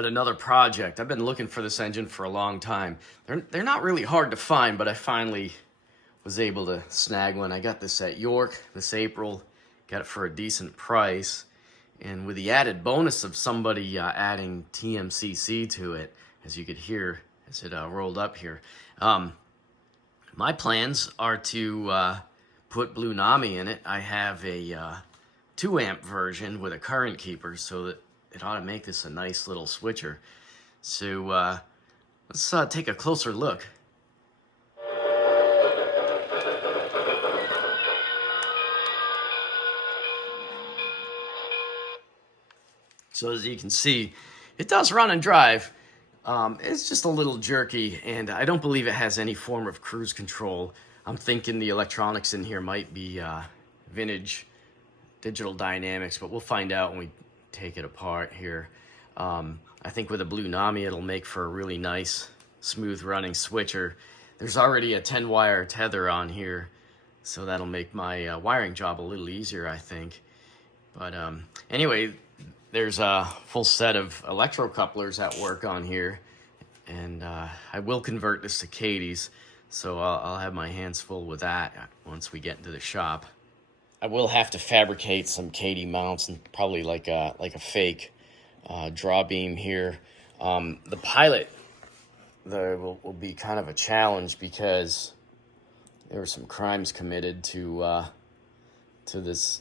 Got another project. I've been looking for this engine for a long time. They're not really hard to find, but I finally was able to snag one. I got this at York this April. Got it for a decent price. And with the added bonus of somebody adding TMCC to it, as you could hear as it rolled up here. My plans are to put Blunami in it. I have a 2 amp version with a current keeper, so that it ought to make this a nice little switcher. So let's take a closer look. So as you can see, it does run and drive. It's just a little jerky, and I don't believe it has any form of cruise control. I'm thinking the electronics in here might be vintage digital dynamics, but we'll find out when we take it apart here. I think with a Blunami, it'll make for a really nice, smooth running switcher. There's already a 10-wire tether on here, so that'll make my wiring job a little easier, I think. But anyway, there's a full set of electrocouplers at work on here, and I will convert this to Katie's, so I'll have my hands full with that once we get into the shop. I will have to fabricate some Katie mounts and probably like a fake draw beam here. The pilot will be kind of a challenge because there were some crimes committed to this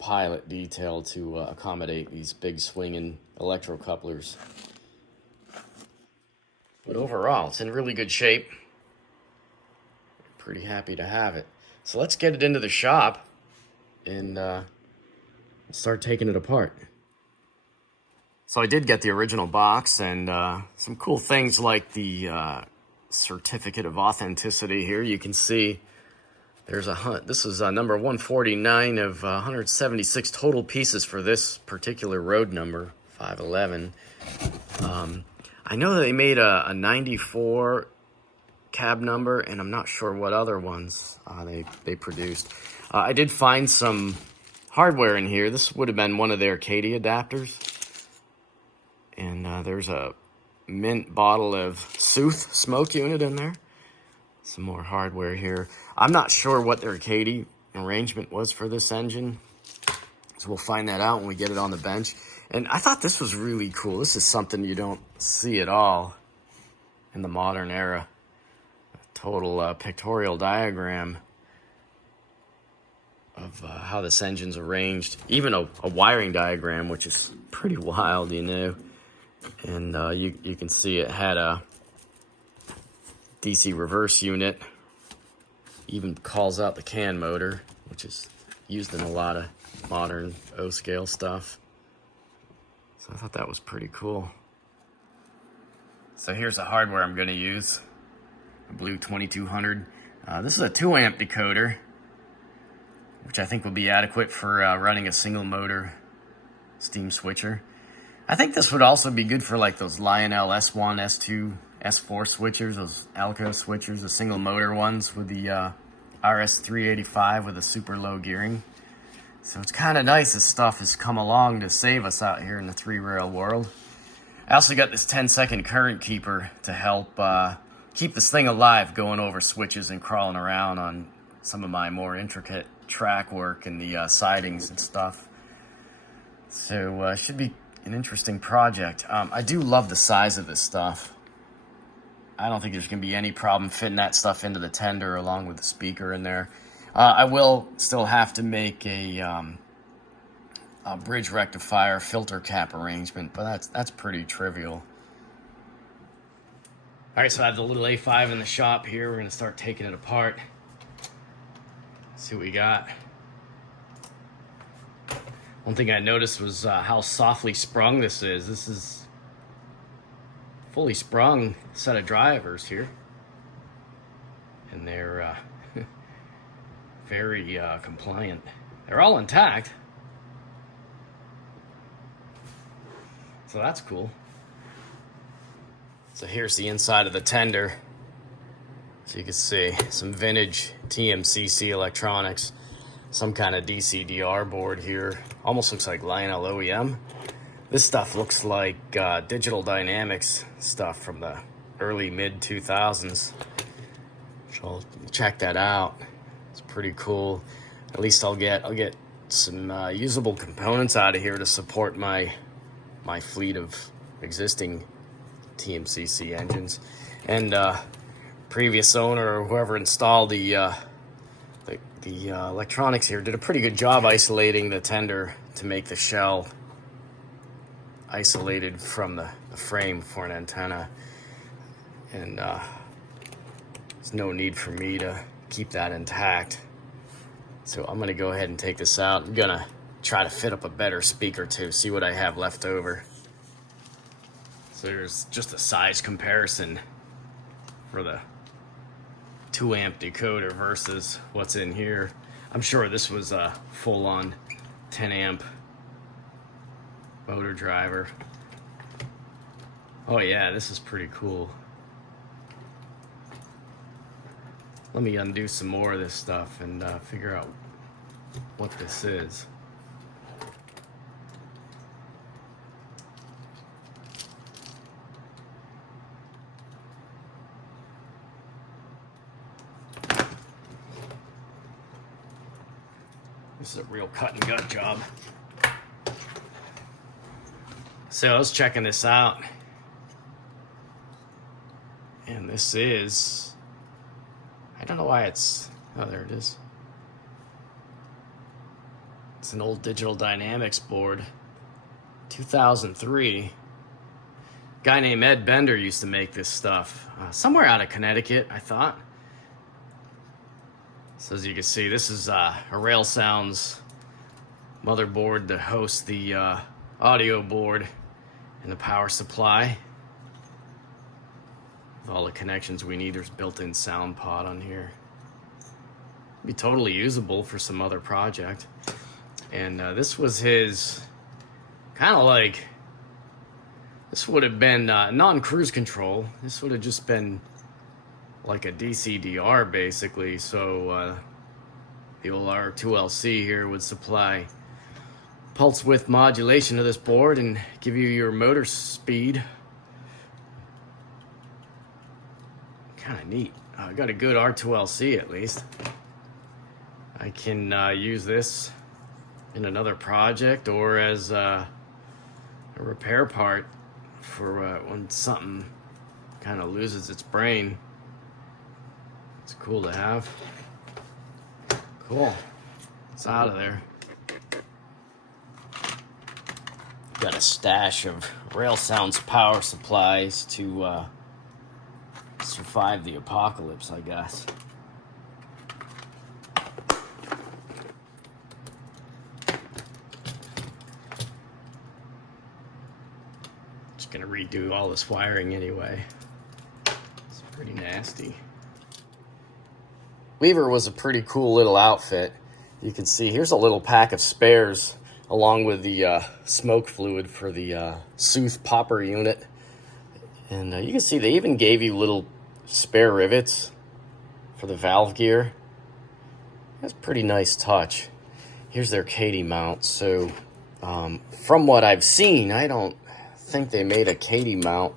pilot detail to accommodate these big swinging electrocouplers. But overall, it's in really good shape. Pretty happy to have it. So let's get it into the shop and start taking it apart. So I did get the original box and some cool things like the certificate of authenticity here. You can see there's this is number 149 of 176 total pieces for this particular road number, 511. I know that they made a 94 cab number, and I'm not sure what other ones they produced. I did find some hardware in here. This would have been one of their Katie adapters. And there's a mint bottle of Sooth smoke unit in there. Some more hardware here. I'm not sure what their Katie arrangement was for this engine, so we'll find that out when we get it on the bench. And I thought this was really cool. This is something you don't see at all in the modern era. A total pictorial diagram of how this engine's arranged. Even a wiring diagram, which is pretty wild, you know. And you can see it had a DC reverse unit. Even calls out the can motor, which is used in a lot of modern O-scale stuff. So I thought that was pretty cool. So here's the hardware I'm going to use. A Blue 2200. This is a 2 amp decoder, which I think will be adequate for running a single motor steam switcher. I think this would also be good for like those Lionel S1, S2, S4 switchers, those Alco switchers, the single motor ones with the RS385 with a super low gearing. So it's kind of nice this stuff has come along to save us out here in the 3-rail world. I also got this 10-second current keeper to help keep this thing alive, going over switches and crawling around on some of my more intricate track work and the sidings and stuff. So should be an interesting project. I do love the size of this stuff. I don't think there's going to be any problem fitting that stuff into the tender along with the speaker in there. I will still have to make a bridge rectifier filter cap arrangement, but that's pretty trivial. All right, so I have the little A5 in the shop here. We're going to start taking it apart. See what we got. One thing I noticed was how softly sprung this is. This is fully sprung set of drivers here. And they're very compliant. They're all intact. So that's cool. So here's the inside of the tender. So you can see some vintage TMCC electronics. Some kind of DCDR board here. Almost looks like Lionel OEM. This stuff looks like digital dynamics stuff from the early mid 2000s. So I'll check that out. It's pretty cool. At least I'll get some usable components out of here to support my fleet of existing TMCC engines. And previous owner or whoever installed the electronics here did a pretty good job isolating the tender to make the shell isolated from the frame for an antenna. And there's no need for me to keep that intact. So I'm gonna go ahead and take this out. I'm gonna try to fit up a better speaker too, see what I have left over. So there's just a size comparison for the 2 amp decoder versus what's in here. I'm sure this was a full-on 10 amp motor driver. Oh yeah, this is pretty cool. Let me undo some more of this stuff and figure out what this is. This is a real cut and gut job. So I was checking this out, and this is, I don't know why it's, oh, there it is. It's an old Digital Dynamics board, 2003. Guy named Ed Bender used to make this stuff, somewhere out of Connecticut, I thought. So as you can see, this is a Rail Sounds motherboard to host the audio board and the power supply. With all the connections we need, there's built-in sound pod on here. Be totally usable for some other project. And this was his, kind of like, this would have been non-cruise control. This would have just been like a DC-DR basically. So the old R2LC here would supply pulse width modulation to this board and give you your motor speed. Kind of neat. I got a good R2LC at least. I can use this in another project or as a repair part for when something kind of loses its brain. It's cool to have. Cool. It's out of there. Got a stash of Rail Sounds power supplies to survive the apocalypse, I guess. Just gonna redo all this wiring anyway. It's pretty nasty. Weaver was a pretty cool little outfit. You can see here's a little pack of spares along with the smoke fluid for the Sooth popper unit. And you can see they even gave you little spare rivets for the valve gear. That's a pretty nice touch. Here's their Katy mount. So from what I've seen, I don't think they made a Katy mount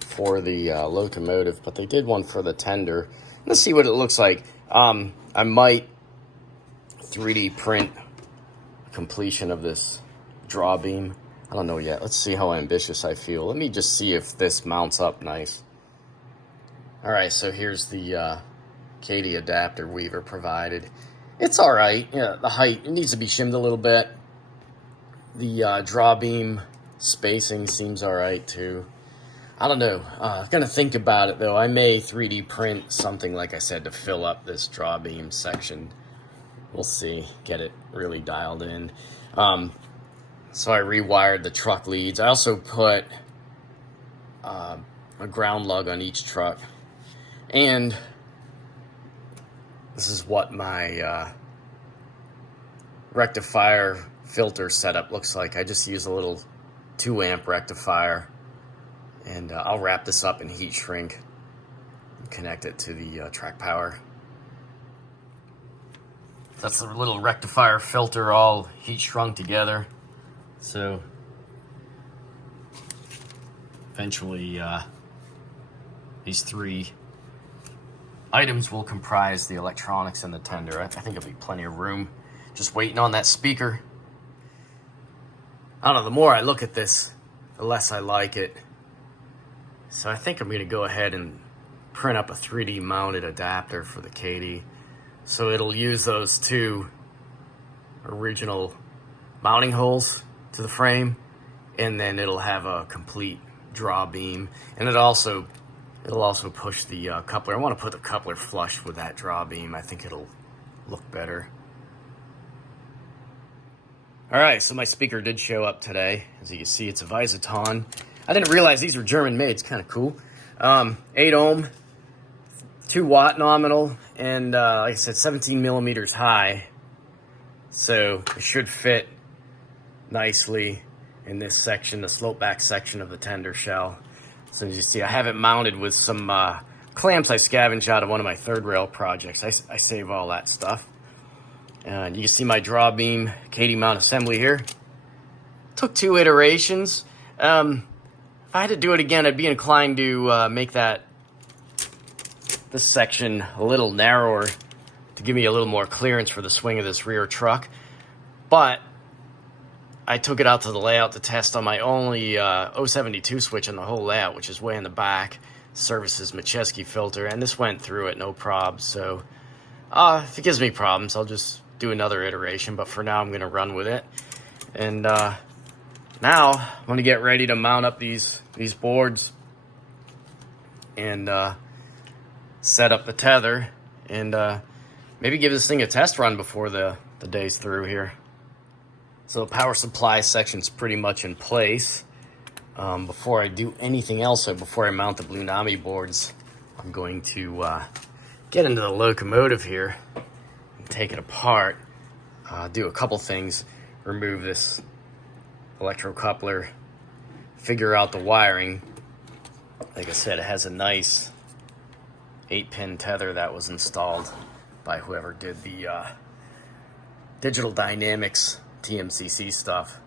for the Locomotive, but they did one for the tender. Let's see what it looks like. I might 3D print completion of this draw beam. I don't know yet. Let's see how ambitious I feel. Let me just see if this mounts up nice. Alright, so here's the Katy adapter Weaver provided. It's alright. Yeah, the height, it needs to be shimmed a little bit. The draw beam spacing seems alright too. I don't know. Gonna think about it though. I may 3D print something, like I said, to fill up this draw beam section. We'll see. Get it really dialed in. So I rewired the truck leads. I also put a ground lug on each truck. And this is what my rectifier filter setup looks like. I just use a little 2 amp rectifier. And I'll wrap this up in heat shrink and connect it to the track power. That's the little rectifier filter all heat shrunk together. So Eventually, these three items will comprise the electronics and the tender. I think there'll be plenty of room. Just waiting on that speaker. I don't know, the more I look at this, the less I like it. So I think I'm gonna go ahead and print up a 3D mounted adapter for the KD. So it'll use those two original mounting holes to the frame, and then it'll have a complete draw beam, and it'll also push the coupler. I want to put the coupler flush with that draw beam. I think it'll look better. All right, so my speaker did show up today. As you can see, it's a Visaton. I didn't realize these were German made. It's kind of cool. 8 ohm, 2 watt nominal, and like I said, 17 millimeters high. So it should fit nicely in this section, the slope back section of the tender shell. So as you see, I have it mounted with some clamps I scavenged out of one of my third rail projects. I save all that stuff. And you can see my draw beam KD mount assembly here. Took 2 iterations. If I had to do it again, I'd be inclined to make this section a little narrower to give me a little more clearance for the swing of this rear truck. But I took it out to the layout to test on my only 072 switch in the whole layout, which is way in the back. Services Macheski filter, and this went through it, no probs. So if it gives me problems, I'll just do another iteration. But for now, I'm going to run with it. And now I'm going to get ready to mount up these boards and set up the tether, and maybe give this thing a test run before the day's through here. So the power supply section's pretty much in place. Before I do anything else, or before I mount the Blunami boards, I'm going to get into the locomotive here and take it apart. Do a couple things. Remove this electrocoupler, figure out the wiring. Like I said, it has a nice 8-pin tether that was installed by whoever did the Digital Dynamics TMCC stuff.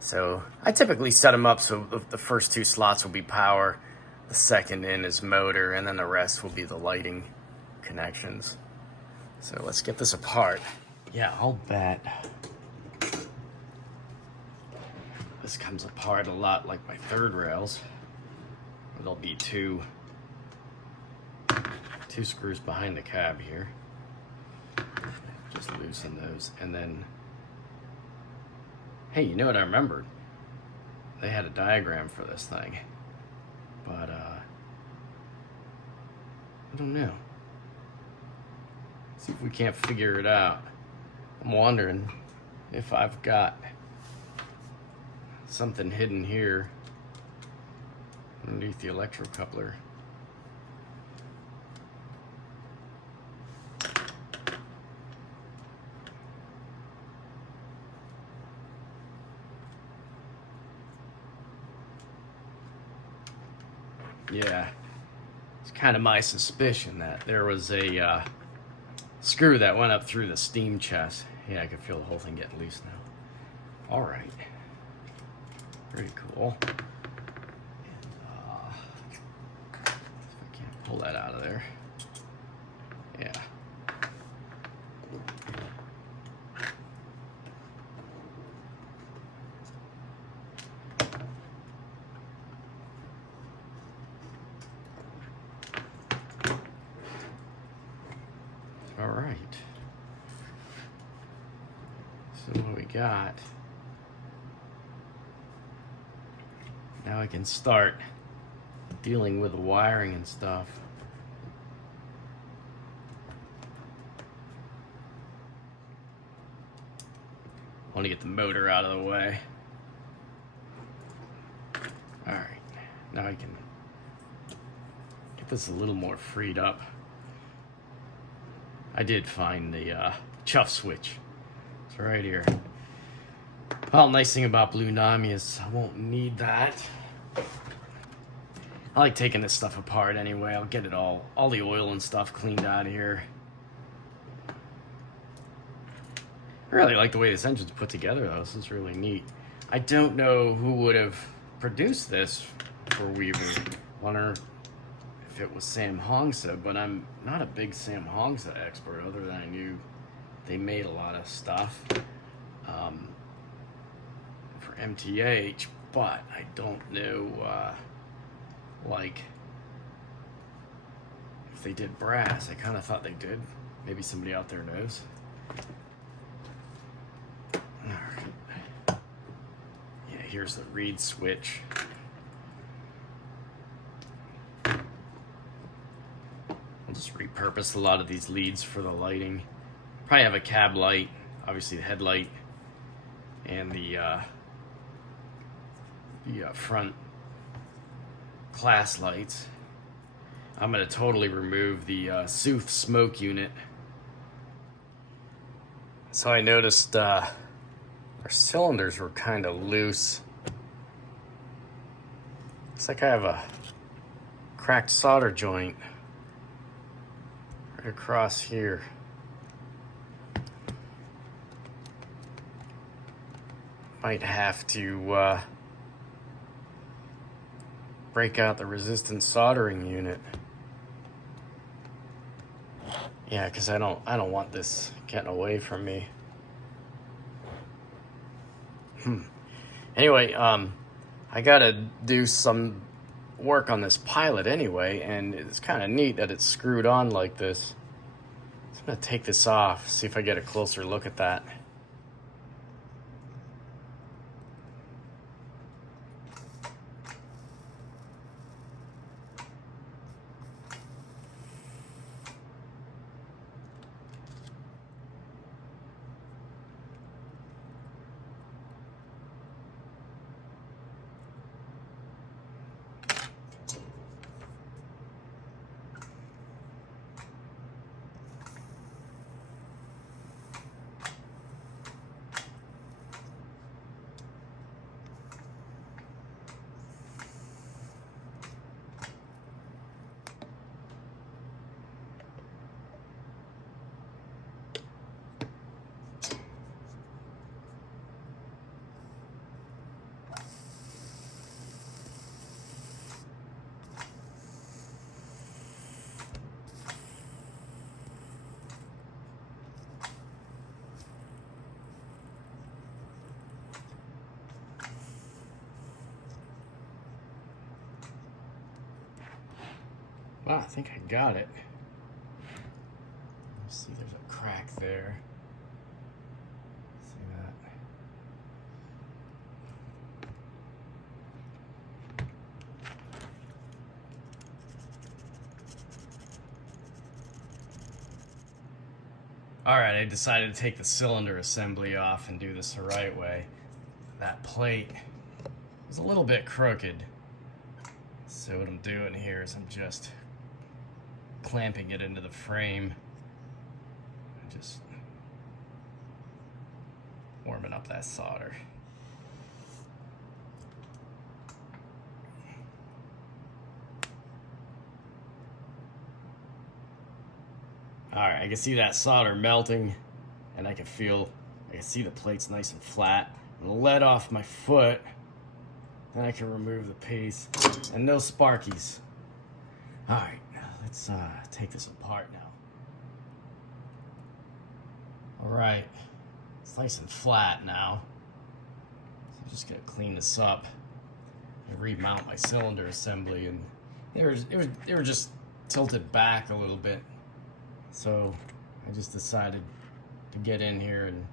So I typically set them up so the first 2 slots will be power, the second in is motor, and then the rest will be the lighting connections. So let's get this apart. Yeah, I'll bet this comes apart a lot like my third rails. There'll be two screws behind the cab here. Just loosen those, and then, hey, you know what I remembered? They had a diagram for this thing, but I don't know. See if we can't figure it out. I'm wondering if I've got something hidden here underneath the electrocoupler. Yeah, it's kind of my suspicion that there was a screw that went up through the steam chest. Yeah, I can feel the whole thing getting loose now. All right, pretty cool. And, if I can't pull that out of there. Yeah. All right. So what we got? Now I can start dealing with the wiring and stuff. I want to get the motor out of the way. All right. Now I can get this a little more freed up. I did find the chuff switch. It's right here. Well, nice thing about Blunami is I won't need that. I like taking this stuff apart anyway. I'll get it all the oil and stuff cleaned out of here. I really like the way this engine's put together though. This is really neat. I don't know who would have produced this for Weaver. Wonder if it was Sam Hongsa, but I'm not a big Sam Hongsa expert, other than I knew they made a lot of stuff for MTH, but I don't know like if they did brass. I kind of thought they did. Maybe somebody out there knows. All right. Yeah, here's the reed switch. I'll just repurpose a lot of these leads for the lighting. Probably have a cab light, obviously the headlight, and the front class lights. I'm going to totally remove the Sooth smoke unit. So I noticed our cylinders were kind of loose. Looks like I have a cracked solder joint right across here. Might have to break out the resistance soldering unit. Yeah, because I don't want this getting away from me. Anyway, I gotta do some work on this pilot anyway, and it's kind of neat that it's screwed on like this. So I'm gonna take this off, see if I get a closer look at that. Wow, I think I got it. Let's see, there's a crack there. See that? All right, I decided to take the cylinder assembly off and do this the right way. That plate is a little bit crooked. So what I'm doing here is I'm just clamping it into the frame and just warming up that solder. All right, I can see that solder melting, and I can see the plate's nice and flat. I'm gonna let off my foot, then I can remove the piece, and no sparkies. All right, now let's take this apart now. All right, it's nice and flat now. So I'm just gonna clean this up and remount my cylinder assembly, and they were just tilted back a little bit. So I just decided to get in here and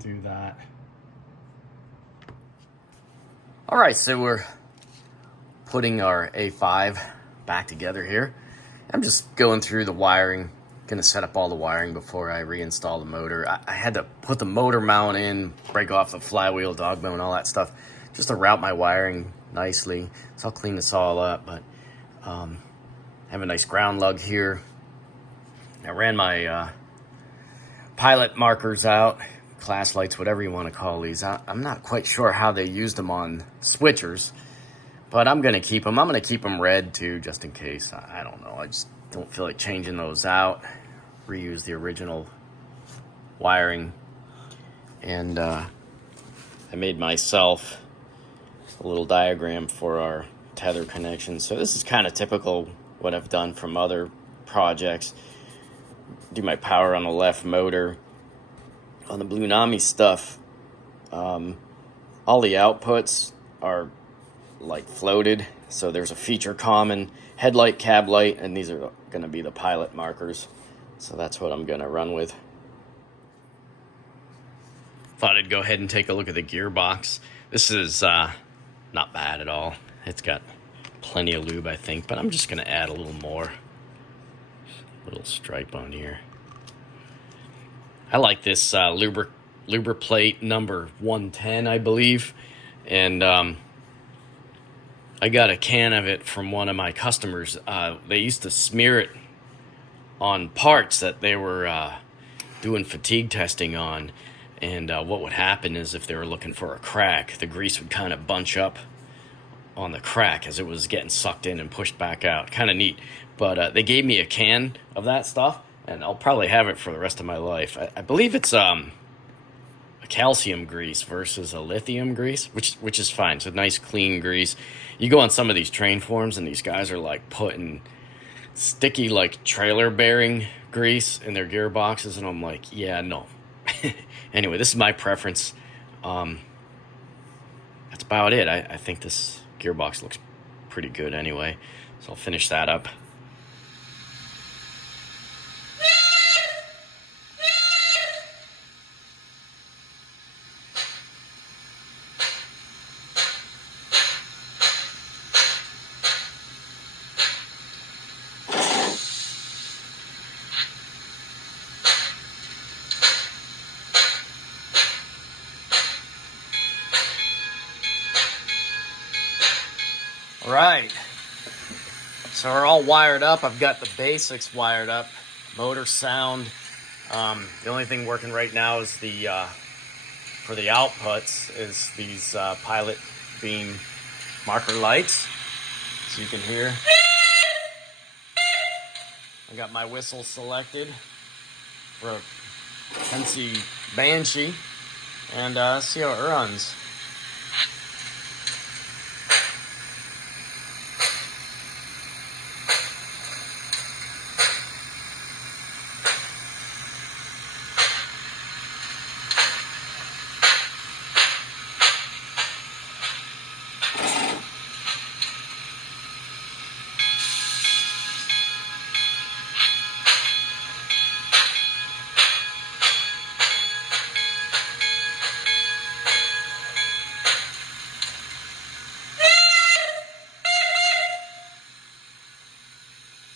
do that. All right, so we're putting our A5 back together here. I'm just going through the wiring, gonna set up all the wiring before I reinstall the motor. I had to put the motor mount in, break off the flywheel, dog bone, all that stuff, just to route my wiring nicely. So I'll clean this all up, but I have a nice ground lug here. I ran my pilot markers out, class lights, whatever you want to call these. I'm not quite sure how they used them on switchers, but I'm going to keep them. I'm going to keep them red too, just in case. I don't know. I just don't feel like changing those out. Reuse the original wiring. And I made myself a little diagram for our tether connection. So this is kind of typical what I've done from other projects. Do my power on the left motor. On the Blunami stuff, all the outputs are like floated, so there's a feature common headlight, cab light, and these are going to be the pilot markers. So that's what I'm going to run with. Thought I'd go ahead and take a look at the gearbox. This is not bad at all. It's got plenty of lube, I think, but I'm just going to add a little more. Little stripe on here. I like this Lubriplate number 110, I believe. And I got a can of it from one of my customers. They used to smear it on parts that they were doing fatigue testing on. And what would happen is if they were looking for a crack, the grease would kind of bunch up on the crack as it was getting sucked in and pushed back out. Kind of neat. But they gave me a can of that stuff, and I'll probably have it for the rest of my life. I believe it's a calcium grease versus a lithium grease, which is fine. It's a nice clean grease. You go on some of these train forums, and these guys are like putting sticky like trailer bearing grease in their gearboxes, and I'm like, yeah, no. Anyway, this is my preference. That's about it. I think this gearbox looks pretty good anyway, so I'll finish that up. Right, so we're all wired up. I've got the basics wired up, motor, sound. The only thing working right now is the for the outputs is these pilot beam marker lights, so you can hear. I got my whistle selected for a Pennsy Banshee, and see how it runs.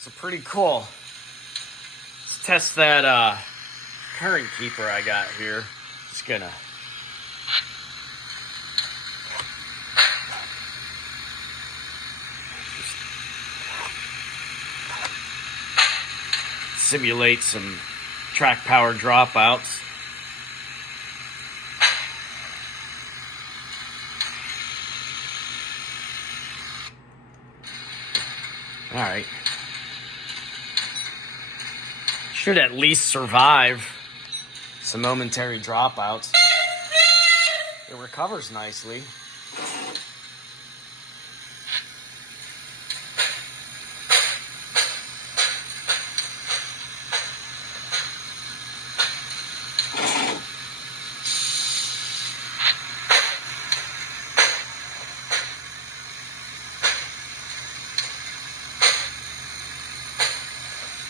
So pretty cool. Let's test that current keeper I got here. Just gonna simulate some track power dropouts. All right. Should at least survive some momentary dropouts. It recovers nicely.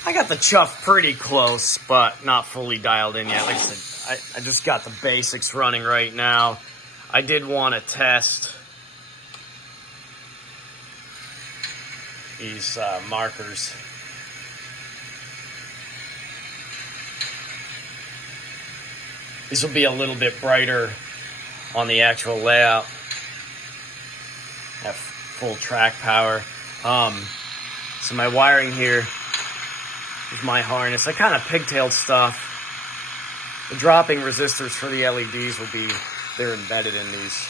I got the chuff pretty close, but not fully dialed in yet. Like I said, I just got the basics running right now. I did want to test these markers. These will be a little bit brighter on the actual layout. Have full track power. So my wiring here is my harness. I kind of pigtailed stuff. The dropping resistors for the LEDs they're embedded in these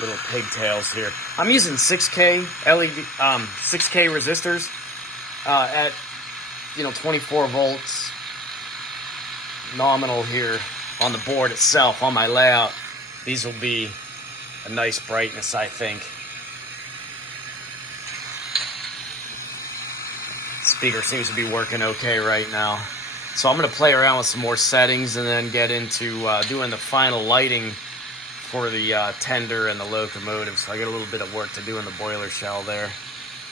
little pigtails here. I'm using 6K LED, 6K resistors at 24 volts nominal here on the board itself on my layout. These will be a nice brightness, I think. Speaker seems to be working okay right now. So I'm going to play around with some more settings and then get into doing the final lighting for the tender and the locomotive. So I got a little bit of work to do in the boiler shell there.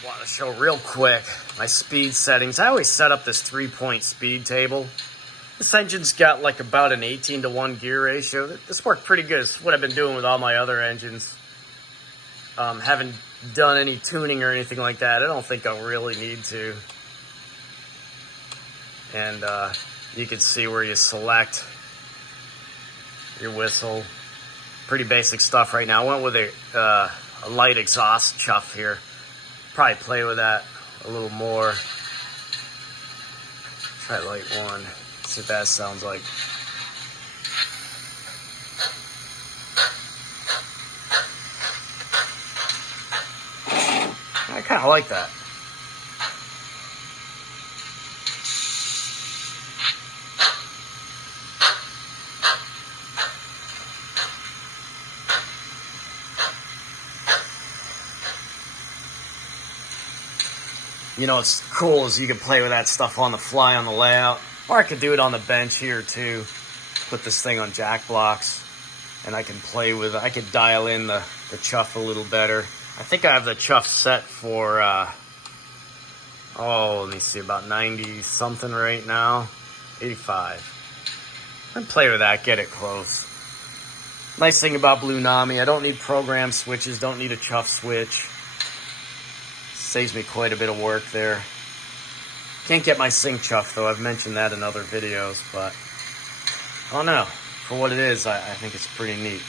I want to show real quick my speed settings. I always set up this 3-point speed table. This engine's got like about an 18-to-1 gear ratio. This worked pretty good. It's what I've been doing with all my other engines. Haven't done any tuning or anything like that. I don't think I'll really need to. And you can see where you select your whistle. Pretty basic stuff right now. I went with a light exhaust chuff here. Probably play with that a little more. Try light 1. See what that sounds like. I kind of like that. You know, what's cool is you can play with that stuff on the fly on the layout. Or I could do it on the bench here too. Put this thing on jack blocks. And I can play with it. I could dial in the chuff a little better. I think I have the chuff set for, let me see, about 90 something right now. 85. And play with that, get it close. Nice thing about Blunami, I don't need program switches, don't need a chuff switch. Saves me quite a bit of work there. Can't get my sync chuff though, I've mentioned that in other videos, but I don't know. For what it is, I think it's pretty neat.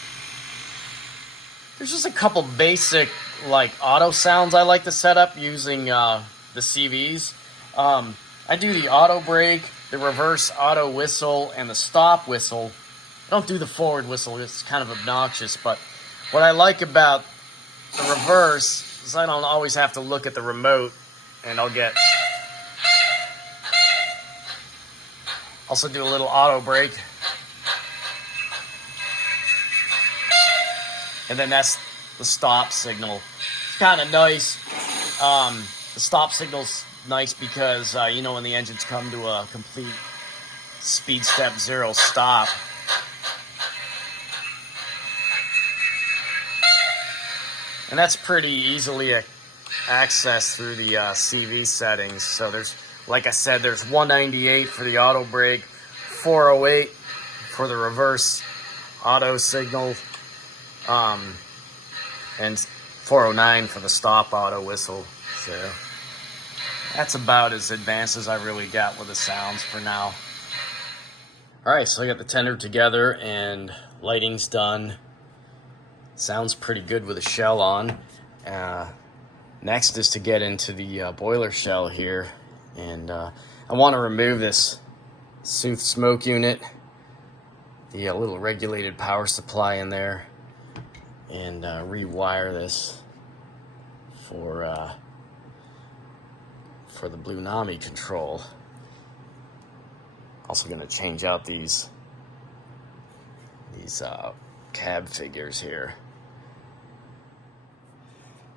There's just a couple basic like auto sounds I like to set up using the CVs. I do the auto brake, the reverse auto whistle, and the stop whistle. I don't do the forward whistle, it's kind of obnoxious, but what I like about the reverse is I don't always have to look at the remote, and I'll get... Also do a little auto brake. And then that's the stop signal. It's kind of nice. The stop signal's nice because, you know, when the engines come to a complete speed step 0 stop, and that's pretty easily accessed through the CV settings. So there's, like I said, there's 198 for the auto brake, 408 for the reverse auto signal, and 409 for the stop auto whistle. So that's about as advanced as I really got with the sounds for now. Alright, so I got the tender together and lighting's done. Sounds pretty good with the shell on. Next is to get into the boiler shell here, and I want to remove this Sooth smoke unit, the little regulated power supply in there, and rewire this for the Blunami control. Also going to change out these cab figures here.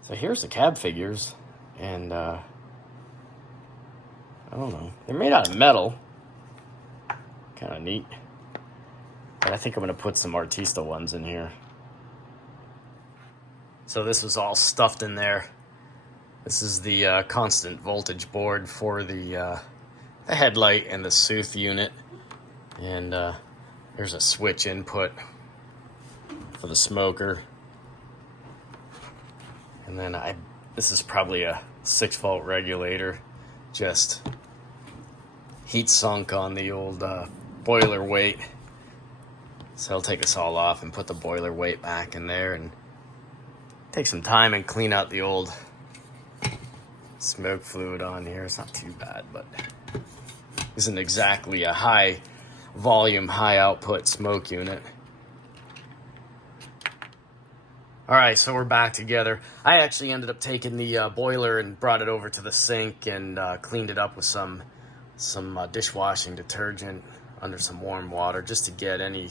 So here's the cab figures, and I don't know, they're made out of metal, kind of neat, but I think I'm going to put some Artista ones in here. So this was all stuffed in there. This is the constant voltage board for the headlight and the Sooth unit, and there's a switch input for the smoker. And then this is probably a 6-volt regulator, just heat sunk on the old boiler weight. So I'll take this all off and put the boiler weight back in there and take some time and clean out the old smoke fluid on here. It's not too bad, but isn't exactly a high volume, high output smoke unit. Alright, so we're back together. I actually ended up taking the boiler and brought it over to the sink and cleaned it up with some dishwashing detergent under some warm water, just to get any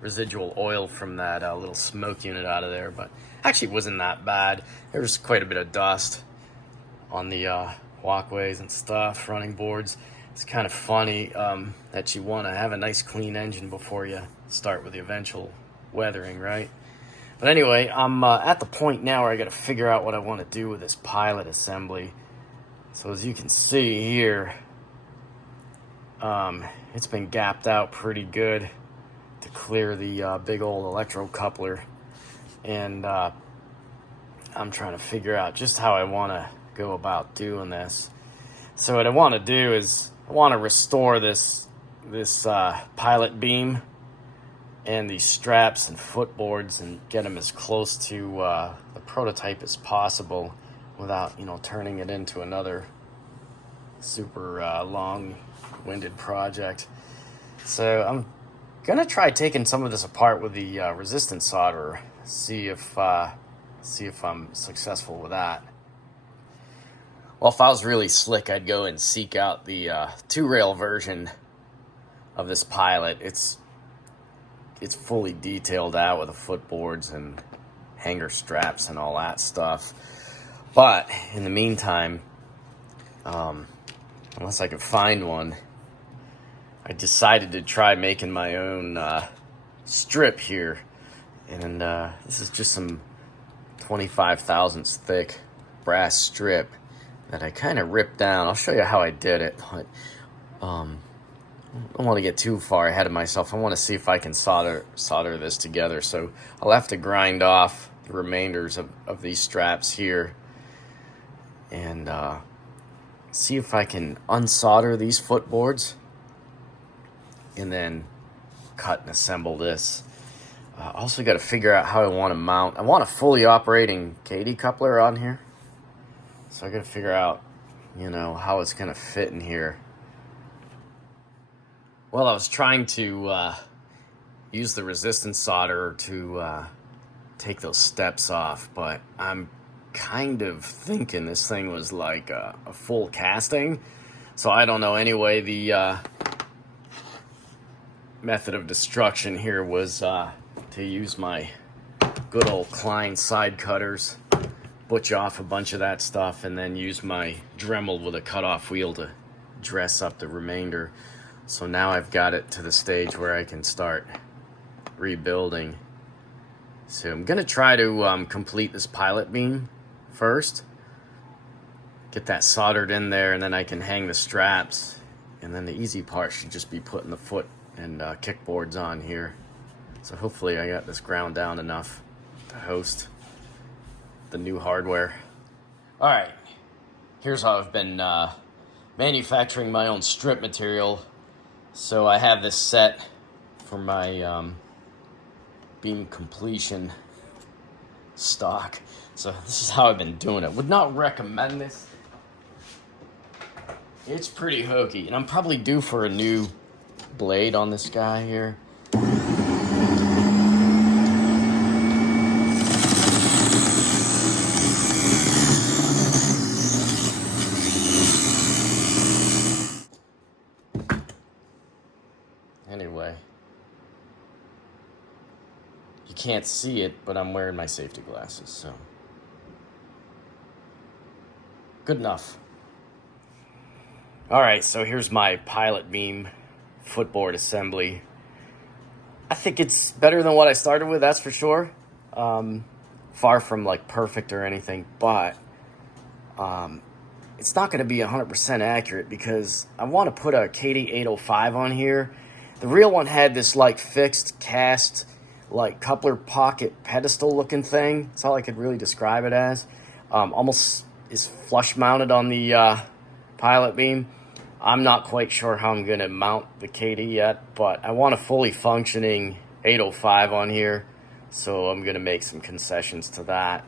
residual oil from that little smoke unit out of there, but actually it wasn't that bad. There was quite a bit of dust on the walkways and stuff, running boards. It's kind of funny that you want to have a nice clean engine before you start with the eventual weathering, right? But anyway, I'm at the point now where I got to figure out what I want to do with this pilot assembly. So as you can see here, it's been gapped out pretty good to clear the big old electrocoupler, and I'm trying to figure out just how I want to go about doing this. So what I want to do is I want to restore this pilot beam and these straps and footboards and get them as close to the prototype as possible without, turning it into another super long-winded project. So I'm gonna try taking some of this apart with the resistance solderer, see if I'm successful with that. Well, if I was really slick, I'd go and seek out the two-rail version of this pilot. It's fully detailed out with the footboards and hanger straps and all that stuff. But in the meantime, unless I could find one, I decided to try making my own strip here. And this is just some 25 thousandths thick brass strip that I kind of ripped down. I'll show you how I did it, but I don't want to get too far ahead of myself. I want to see if I can solder this together. So I'll have to grind off the remainders of these straps here and see if I can unsolder these footboards and then cut and assemble this. Also got to figure out how I want to mount. I want a fully operating Katy coupler on here. So I got to figure out, how it's going to fit in here. Well, I was trying to use the resistance solder to take those steps off, but I'm kind of thinking this thing was like a full casting. So I don't know. Anyway, the method of destruction here was to use my good old Klein side cutters, butch off a bunch of that stuff, and then use my Dremel with a cutoff wheel to dress up the remainder. So now I've got it to the stage where I can start rebuilding. So I'm gonna try to complete this pilot beam first, get that soldered in there, and then I can hang the straps, and then the easy part should just be putting the foot and kickboards on here. So hopefully I got this ground down enough to host the new hardware. All right, here's how I've been manufacturing my own strip material. So I have this set for my beam completion stock. So this is how I've been doing it. Would not recommend this. It's pretty hokey, and I'm probably due for a new blade on this guy here. Anyway, you can't see it, but I'm wearing my safety glasses, so good enough. All right, so here's my pilot beam footboard assembly. I think it's better than what I started with, that's for sure. Far from like perfect or anything, but it's not going to be 100% accurate because I want to put a Katy 805 on here. The real one had this like fixed cast like coupler pocket pedestal looking thing. That's all I could really describe it as. Almost is flush mounted on the pilot beam. I'm not quite sure how I'm going to mount the Katy yet, but I want a fully functioning 805 on here, so I'm going to make some concessions to that.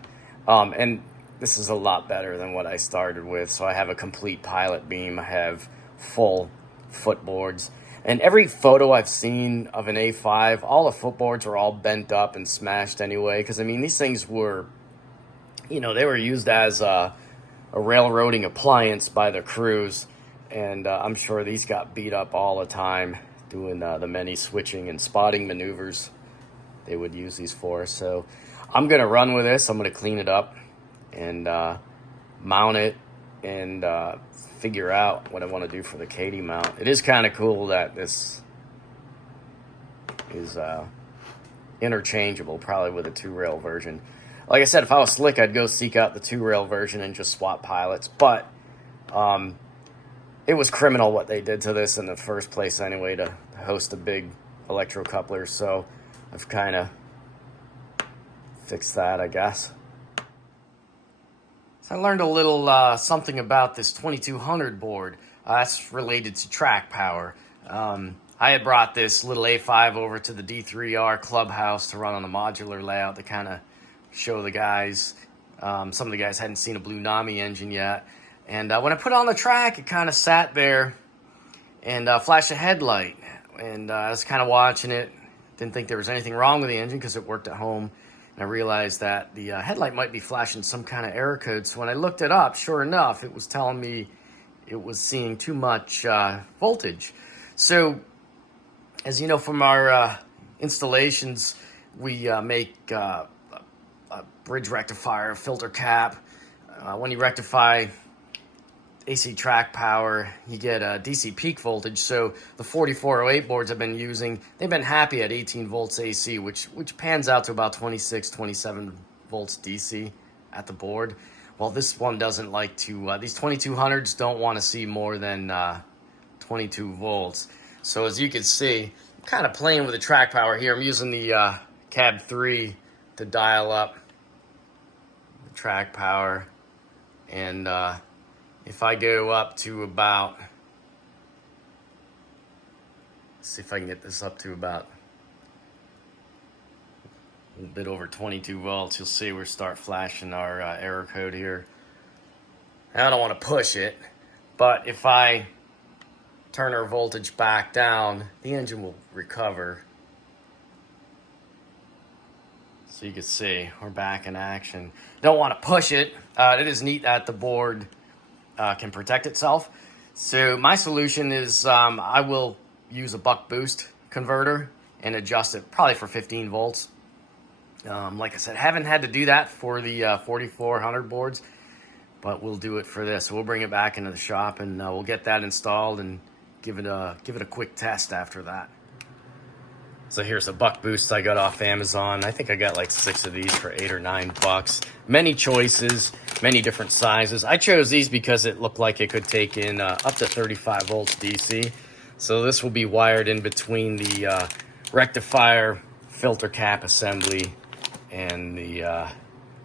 And this is a lot better than what I started with. So I have a complete pilot beam. I have full footboards. And every photo I've seen of an A5, all the footboards are all bent up and smashed anyway. Because, I mean, these things were, they were used as a railroading appliance by the crews. And I'm sure these got beat up all the time doing the many switching and spotting maneuvers they would use these for. So I'm going to run with this. I'm going to clean it up and mount it and figure out what I want to do for the Katy mount. It is kind of cool that this is interchangeable, probably with a 2-rail version. Like I said, if I was slick, I'd go seek out the 2-rail version and just swap pilots. But it was criminal what they did to this in the first place anyway, to host a big electrocoupler. So I've kind of fixed that, I guess. So I learned a little something about this 2200 board. That's related to track power. I had brought this little A5 over to the D3R clubhouse to run on a modular layout to kind of show the guys. Some of the guys hadn't seen a Blunami engine yet. And when I put it on the track, it kind of sat there and flashed a headlight. And I was kind of watching it. Didn't think there was anything wrong with the engine because it worked at home. And I realized that the headlight might be flashing some kind of error code. So when I looked it up, sure enough, it was telling me it was seeing too much voltage. So, as you know from our installations, we make a bridge rectifier, filter cap. When you rectify AC track power, you get a DC peak voltage. So the 4408 boards I've been using, they've been happy at 18 volts AC, which pans out to about 26, 27 volts DC at the board. Well, this one doesn't like to, these 2200s don't want to see more than 22 volts. So as you can see, I'm kind of playing with the track power here. I'm using the cab 3 to dial up the track power. And if I go up to about, let's see if I can get this up to about a little bit over 22 volts, you'll see we'll start flashing our error code here. And I don't want to push it, but if I turn our voltage back down, the engine will recover. So you can see we're back in action. Don't want to push it. It is neat that the board can protect itself. So my solution is I will use a buck boost converter and adjust it probably for 15 volts. Like I said, haven't had to do that for the 4400 boards, but we'll do it for this. So we'll bring it back into the shop and we'll get that installed and give it a quick test after that. So here's a buck boost I got off Amazon. I think I got like 6 of these for $8 or $9. Many choices, many different sizes. I chose these because it looked like it could take in up to 35 volts DC. So this will be wired in between the rectifier, filter cap assembly, and the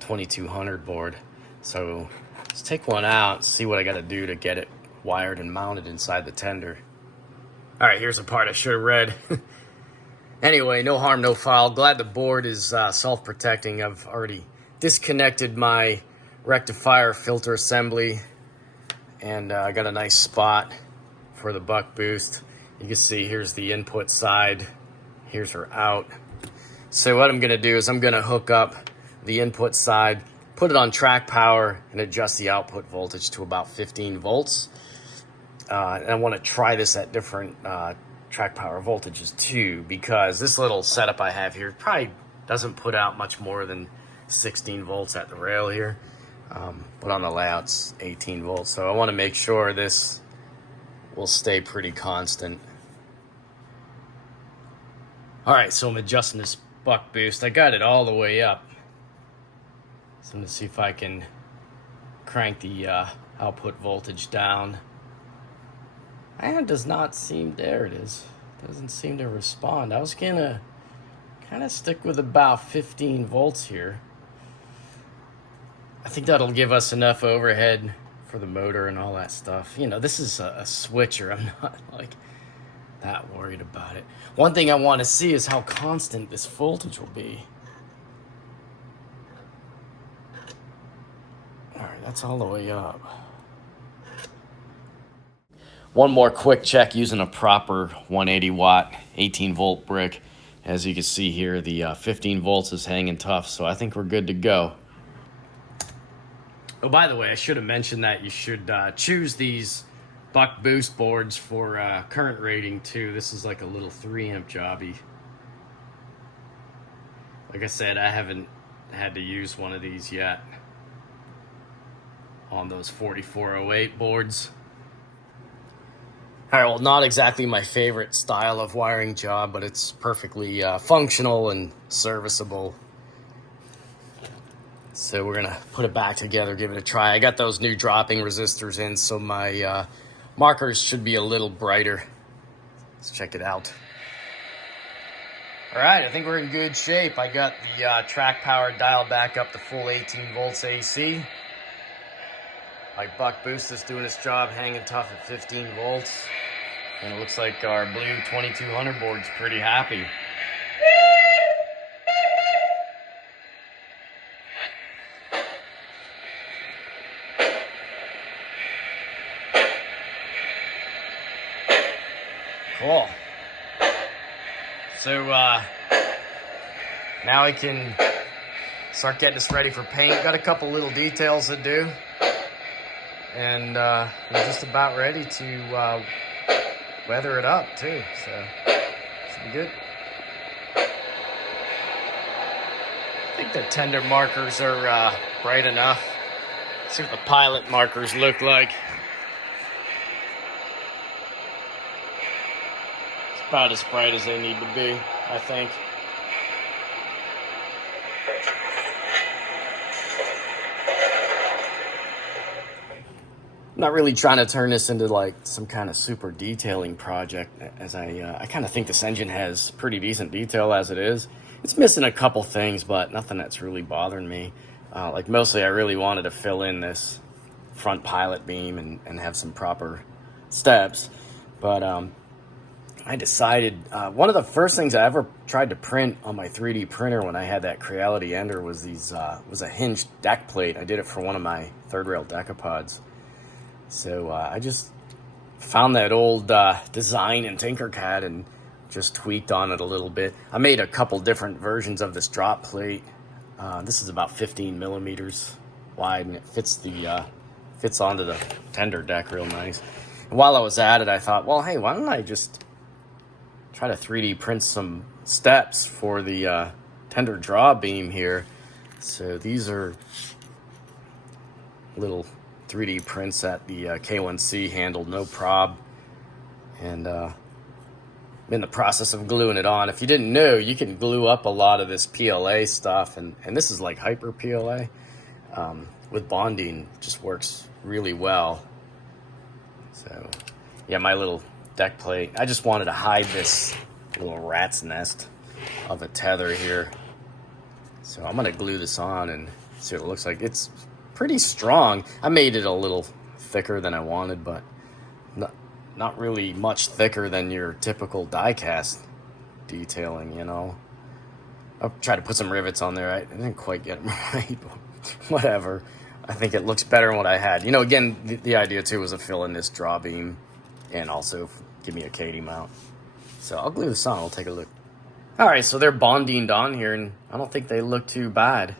2200 board. So let's take one out and see what I got to do to get it wired and mounted inside the tender. All right, here's a part I should have read. Anyway, no harm, no foul. Glad the board is self-protecting. I've already disconnected my rectifier filter assembly, and I got a nice spot for the buck boost. You can see here's the input side, here's her out. So what I'm going to do is I'm going to hook up the input side, put it on track power, and adjust the output voltage to about 15 volts. And I want to try this at different track power voltages too, because this little setup I have here probably doesn't put out much more than 16 volts at the rail here, but on the layout's 18 volts. So I want to make sure this will stay pretty constant. All right, so I'm adjusting this buck boost. I got it all the way up. So I'm going to see if I can crank the output voltage down. And it does not seem, there it is. Doesn't seem to respond. I was going to kind of stick with about 15 volts here. I think that'll give us enough overhead for the motor and all that stuff. You know, this is a switcher. I'm not like that worried about it. One thing I want to see is how constant this voltage will be. All right, that's all the way up. One more quick check using a proper 180 watt 18 volt brick. As you can see here, the 15 volts is hanging tough, so I think we're good to go. Oh, by the way, I should have mentioned that you should choose these buck boost boards for current rating too. This is like a little 3 amp jobby. Like I said, I haven't had to use one of these yet on those 4408 boards. All right, well, not exactly my favorite style of wiring job, but it's perfectly functional and serviceable. So we're gonna put it back together, give it a try. I got those new dropping resistors in, so my markers should be a little brighter. Let's check it out. All right, I think we're in good shape. I got the track power dialed back up to full 18 volts AC. My buck boost is doing its job, hanging tough at 15 volts. And it looks like our blue 2200 board's pretty happy. Cool. So now I can start getting this ready for paint. Got a couple little details to do. And we're just about ready to weather it up too, so should be good. I think the tender markers are bright enough. Let's see what the pilot markers look like. It's about as bright as they need to be, I think. I'm not really trying to turn this into like some kind of super detailing project, as I kind of think this engine has pretty decent detail as it is. It's missing a couple things, but nothing that's really bothering me. Like mostly I really wanted to fill in this front pilot beam and have some proper steps. But I decided, one of the first things I ever tried to print on my 3D printer when I had that Creality Ender was a hinged deck plate. I did it for one of my third rail decapods. So I just found that old design in Tinkercad and just tweaked on it a little bit. I made a couple different versions of this drop plate. This is about 15 millimeters wide, and it fits onto the tender deck real nice. And while I was at it, I thought, well, hey, why don't I just try to 3D print some steps for the tender draw beam here. So these are little 3D prints that the K1C handled, no prob. And I'm in the process of gluing it on. If you didn't know, you can glue up a lot of this PLA stuff, and this is like hyper PLA. With bonding, just works really well. So yeah, my little deck plate, I just wanted to hide this little rat's nest of a tether here. So I'm gonna glue this on and see what it looks like. It's pretty strong. I made it a little thicker than I wanted, but not really much thicker than your typical die-cast detailing, you know. I'll try to put some rivets on there. I didn't quite get them right, but whatever. I think it looks better than what I had. You know, again, the idea too was to fill in this draw beam and also give me a Katy mount. So I'll glue this on. We'll take a look. All right, so they're bonding on here, and I don't think they look too bad.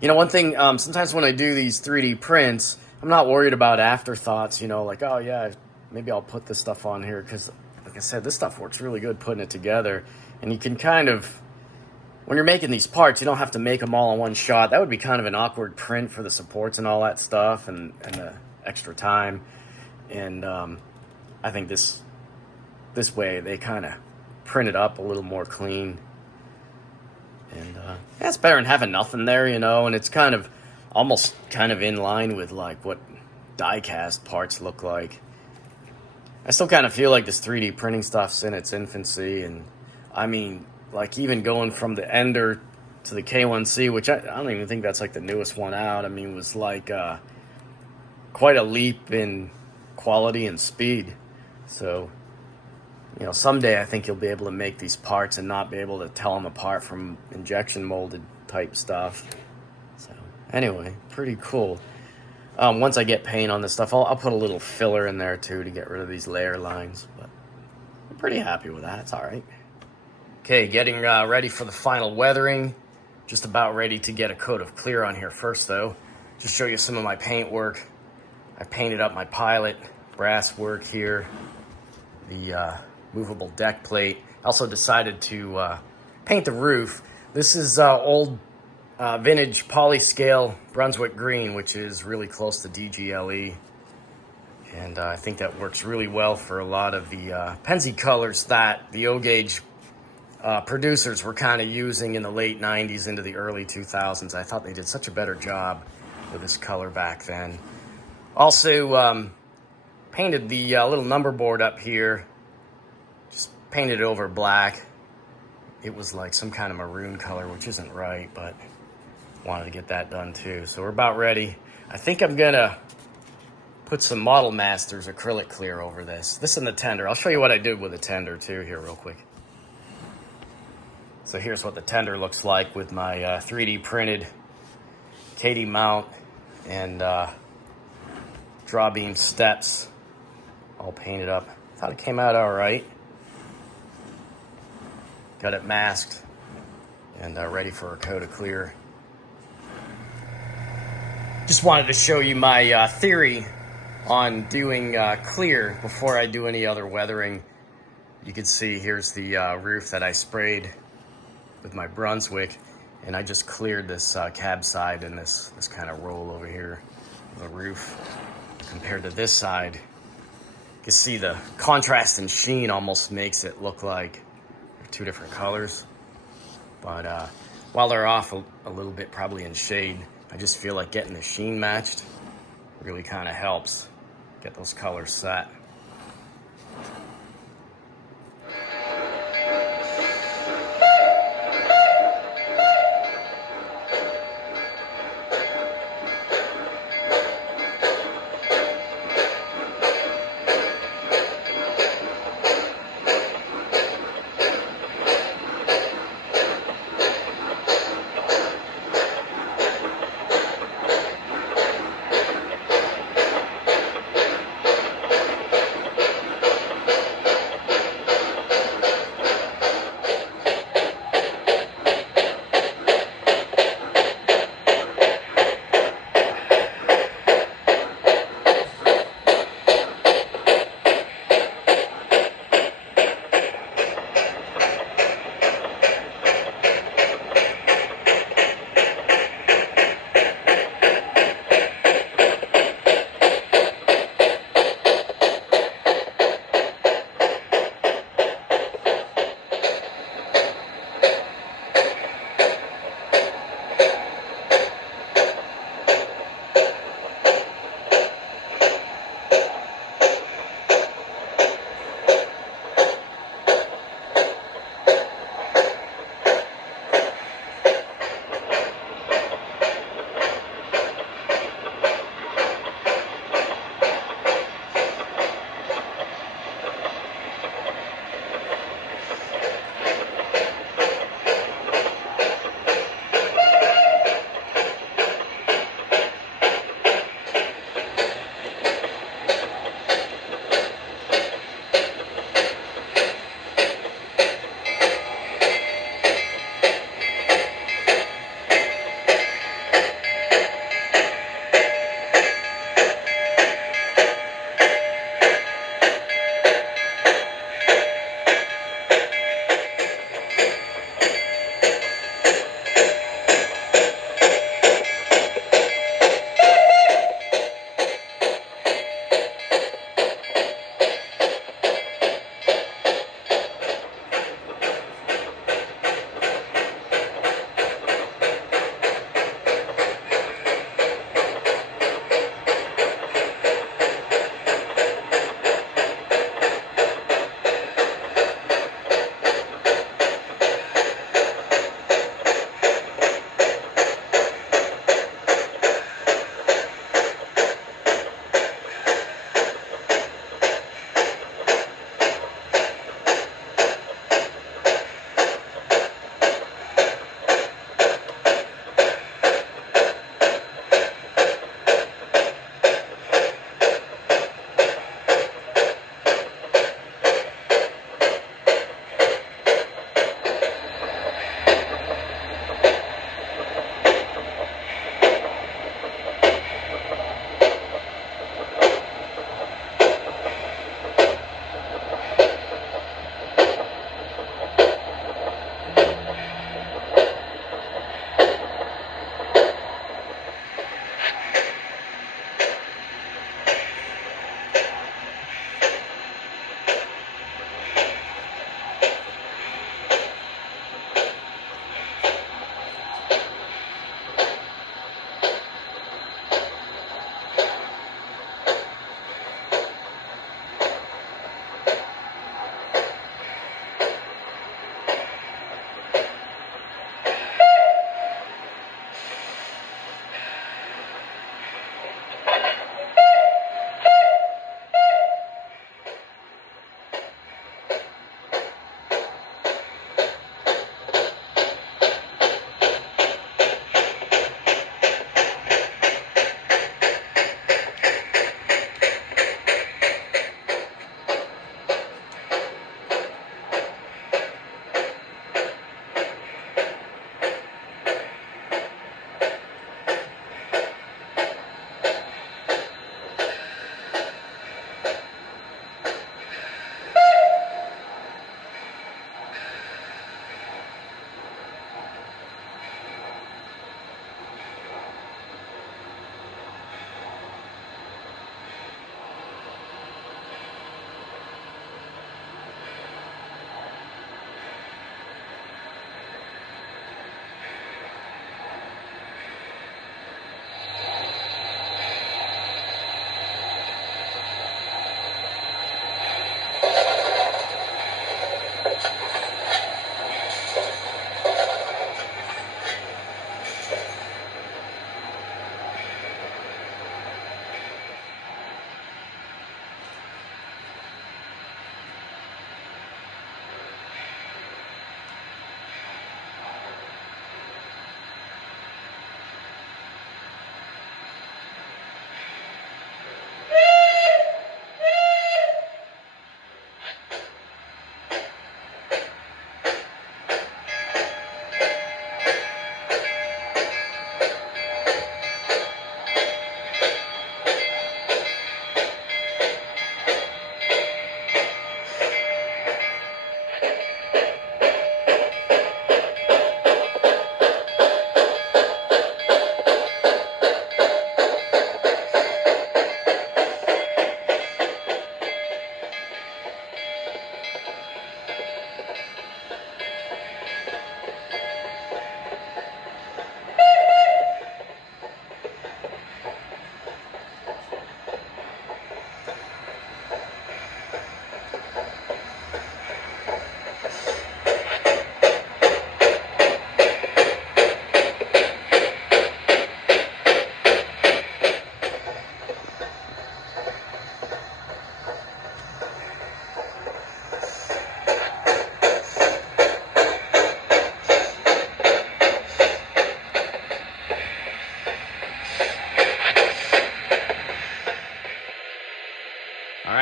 You know, one thing, sometimes when I do these 3D prints, I'm not worried about afterthoughts, you know, like, oh yeah, maybe I'll put this stuff on here, because, like I said, this stuff works really good putting it together. And you can kind of, when you're making these parts, you don't have to make them all in one shot. That would be kind of an awkward print for the supports and all that stuff, and the extra time. And I think this way, they kind of print it up a little more clean. And yeah, it's better than having nothing there, you know, and it's kind of almost kind of in line with like what die-cast parts look like. I still kind of feel like this 3D printing stuff's in its infancy, and I mean, like even going from the Ender to the K1C, which I don't even think that's like the newest one out, I mean, was like quite a leap in quality and speed. So, you know, someday I think you'll be able to make these parts and not be able to tell them apart from injection molded type stuff. So anyway, pretty cool. Once I get paint on this stuff, I'll put a little filler in there too to get rid of these layer lines, but I'm pretty happy with that. It's all right. Okay, getting ready for the final weathering. Just about ready to get a coat of clear on here first though. Just show you some of my paint work. I painted up my pilot, brass work here, the movable deck plate. I also decided to paint the roof, This is old vintage polyscale Brunswick green, which is really close to DGLE. And I think that works really well for a lot of the Pennsy colors that the O-gauge producers were kind of using in the late 90s into the early 2000s. I thought they did such a better job with this color back then. Also painted the little number board up here. Just painted it over black. It was like some kind of maroon color, which isn't right, but wanted to get that done too. So we're about ready. I think I'm gonna put some Model Masters acrylic clear over this. This and the tender. I'll show you what I did with the tender too here real quick. So here's what the tender looks like with my 3D printed Katy mount and drawbeam steps all painted up. Thought it came out all right. Got it masked and ready for a coat of clear. Just wanted to show you my theory on doing clear before I do any other weathering. You can see here's the roof that I sprayed with my Brunswick, and I just cleared this cab side and this kind of roll over here of the roof compared to this side. You can see the contrast and sheen almost makes it look like they're two different colors. But while they're off a little bit probably in shade, I just feel like getting the sheen matched really kind of helps get those colors set.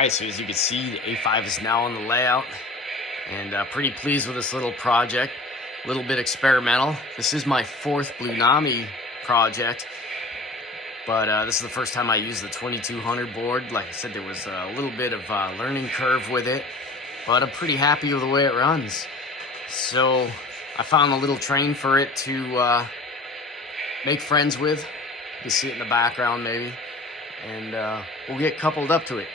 Alright, so as you can see, the A5 is now on the layout, and pretty pleased with this little project. A little bit experimental. This is my 4th Blunami project, but this is the first time I used the 2200 board. Like I said, there was a little bit of a learning curve with it, but I'm pretty happy with the way it runs. So I found a little train for it to make friends with. You can see it in the background maybe, and we'll get coupled up to it.